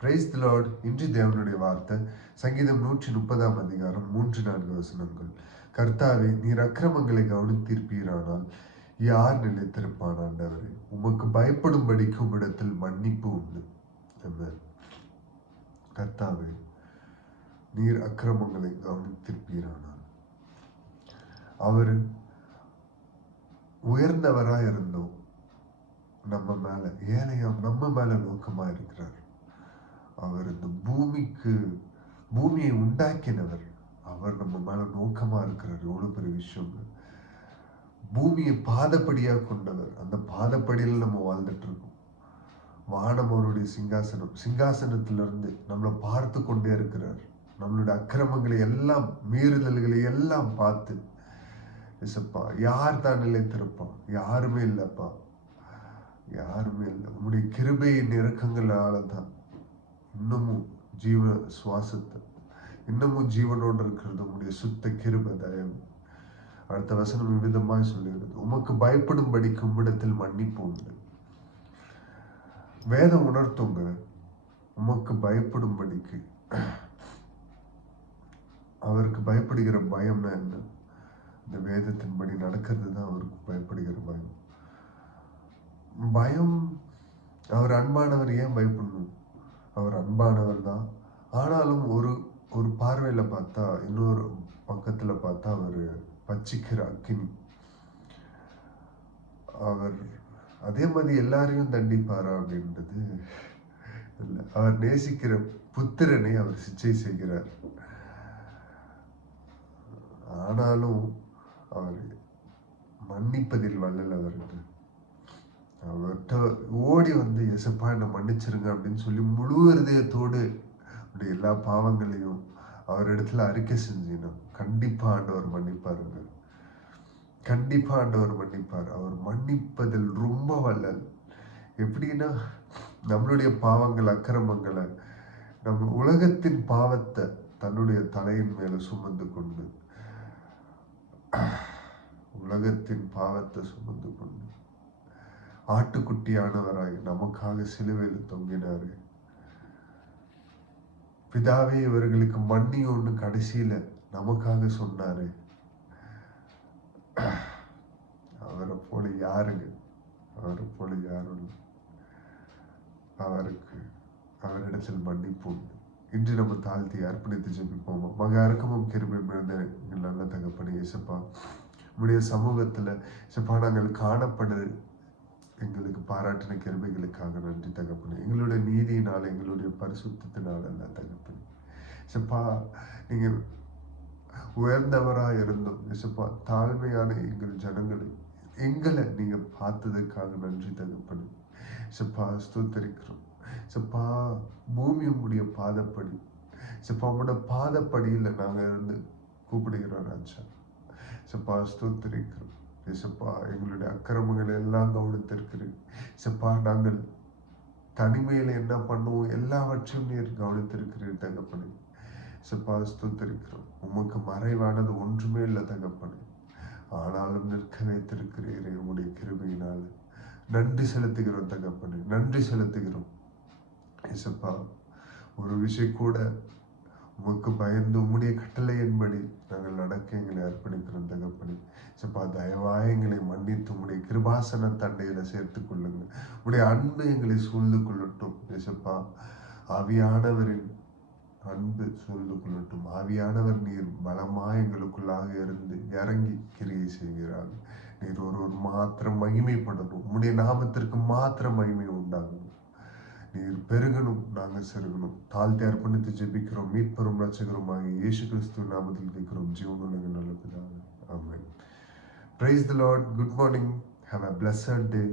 Praise the Lord. இன்று தேவனுடைய வார்த்தை சங்கீதம் 130 அதிகாரம் 3-4 வசனங்கள். கர்த்தாவே, நீர் அக்கிரமங்களை கவனித்திருப்பீரானால் யார் நிலைத்திருப்பான்? ஆண்டவரே, உமக்கு பயப்படும்படிக்கு உம்மிடத்தில் மன்னிப்பு உண்டு. கர்த்தாவே, நீர் அக்கிரமங்களை கவனித்திருப்பீரானால். அவர் உயர்ந்தவராய் இருந்தோம், நம்ம மேல ஏனையாம் நம்ம மேல நோக்கமா இருக்கிறார். அவர் இந்த பூமியை உண்டாக்கினவர். அவர் நம்ம மேல நோக்கமா இருக்கிறார். எவ்வளவு பெரிய விஷயம்! பூமியை பாதப்படியா கொண்டவர். அந்த பாதப்படியில் நம்ம வாழ்ந்துட்டு இருக்கோம். வானம் அவருடைய சிங்காசனம். சிங்காசனத்திலிருந்து நம்மளை பார்த்து கொண்டே இருக்கிறார். நம்மளுடைய அக்கிரமங்களை எல்லாம், மீறுதல்களை எல்லாம் பார்த்து, இசப்பா, யார் தான் நிலைத்திருப்பான்? யாருமே இல்லப்பா, யாருமே இல்லை. உன்னுடைய கிருபையின் இறக்கங்களால தான் இன்னமும் சுவாசத்தை இன்னமும் ஜீவனோடு இருக்கிறது உங்களுடைய சுத்த கிருபை, தயவு. அடுத்த வசனம் விவிதமாய் சொல்லுகிறது, உமக்கு பயப்படும்படிக்கு உம்மிடத்தில் மன்னிப்பு உண்டு. வேதம் உணர்த்துங்க, உமக்கு பயப்படும்படிக்கு. அவருக்கு பயப்படுகிற பயம்னா என்ன? இந்த வேதத்தின்படி நடக்கிறது தான் அவருக்கு பயப்படுகிற பயம். பயம், அவர் அன்பானவர், ஏன் பயப்படணும்? அவர் அன்பானவர் தான். ஆனாலும் ஒரு பார்வையில பார்த்தா, இன்னொரு பக்கத்துல பார்த்தா அவர் பச்சிக்கிற அக்கினி. அவர் அதே மாதிரி எல்லாரையும் தண்டிப்பாரா அப்படின்றது இல்லை. அவர் நேசிக்கிற புத்திரனை அவர் சிச்சை செய்கிறார். ஆனாலும் அவர் மன்னிப்பதில் வல்லல். அவருக்கு அவர்கிட்ட ஓடி வந்து, எசப்பா என்னை மன்னிச்சிருங்க அப்படின்னு சொல்லி முழு ஹிருதயத்தோடு அப்படி எல்லா பாவங்களையும் அவரிடத்துல அறிக்கை செஞ்சினோம். கண்டிப்பா ஆண்டவர் மன்னிப்பாருங்க. கண்டிப்பா ஆண்டவர் மன்னிப்பார். அவர் மன்னிப்பதில் ரொம்ப வல்லல். எப்படின்னா, நம்மளுடைய பாவங்கள், அக்கிரமங்களை, நம்ம உலகத்தின் பாவத்தை தன்னுடைய தலையின் மேல சுமந்து கொண்டு, உலகத்தின் பாவத்தை சுமந்து கொண்டு ஆட்டுக்குட்டியானவராய் நமக்காக சிலுவையில் தொங்கினாரு. பிதாவே, இவர்களுக்கு மன்னியோன்னு கடைசியில நமக்காக சொன்னாரு. அவரை போல யாருங்க? அவரை போல யாரும் இல்லை. அவரிடத்தில் மன்னிப்பு உண்டு. இன்று நம்ம தாழ்த்தி அர்ப்பணித்து ஜெபிப்போம். மகா இரக்கமும் கிருபையும் இருந்த எங்கள் நல்ல தகப்பனே இயேசுப்பா, உம்முடைய சமூகத்துல இயேசுப்பா நாங்கள் காணப்படுது எங்களுக்கு பாராட்டின கிருபைகளுக்காக நன்றி தகப்பனே. எங்களுடைய நீதியினால், எங்களுடைய பரிசுத்தத்தினால் அல்ல தகப்பனே. இயேசுப்பா, நீங்க உயர்ந்தவராக இருந்தோம் இயேசுப்பா, தாழ்மையான எங்களை நீங்க பார்த்ததுக்காக நன்றி தகப்பனே. இயேசுப்பா, ஸ்தோத்திரிக்கிறோம். இயேசுப்பா, பூமி உங்களுடைய பாதப்படி. இயேசுப்பா, உங்களோட பாதப்படியில் நாங்க இருந்து கூப்பிடுகிறோம் ராஜா. இயேசுப்பா, ஸ்தோத்திரிக்கிறோம். இயேசுப்பா, எங்களுடைய அக்கிரமங்களை எல்லாம் கவனித்திருக்கிறேன். இயேசுப்பா, நாங்கள் தனிமையில என்ன பண்ணுவோம் எல்லாவற்றையும் நீர் கவனித்திருக்கிறேன் தகப்பனே. இயேசுப்பா, ஸ்தோத்திரிக்கிறோம். உமக்கு மறைவானது ஒன்றுமே இல்லை தகப்பனே. ஆனாலும் நிற்க வைத்திருக்கிறீரே உங்களுடைய கிருபையினால. நன்றி செலுத்துகிறோம் தகப்பனே, நன்றி செலுத்துகிறோம். இயேசுப்பா, ஒரு விஷயம் கூட உமக்கு பயந்து உம்முடைய கட்டளையின்படி நாங்கள் நடக்க எங்களை அர்ப்பணிக்கிறோம் தகப்பனே. இயேசுப்பா, தயவாய் எங்களை மன்னித்து உம்முடைய கிருபாசன தண்டையில சேர்த்துக் கொள்ளுங்க. உம்முடைய அன்பு எங்களை சூழ்ந்து கொள்ளட்டும் இயேசுப்பா. ஆவியானவரின் அன்பு சூழ்ந்து கொள்ளட்டும். ஆவியானவர் நீர் பலமாய் எங்களுக்குள்ளாக இருந்து இறங்கி கிரியை செய்கிறார். நீர் ஒருவர் மாத்திரம் மகிமைப்படணும். உம்முடைய நாமத்திற்கு மாத்திரம் மகிமை உண்டாகும். நீர் பெருகணும், நாங்கள் செருகணும். தாழ்த்தி அர்ப்பணித்து ஜெபிக்கிறோம். மீட்பெரும் ரட்சகருமாகிய இயேசு கிறிஸ்துவின் நாமத்தில் கேட்கிறோம் ஜீவனுள்ள நல்ல பிதாவே. ஆமென். Praise the Lord. Good morning. Have a blessed day.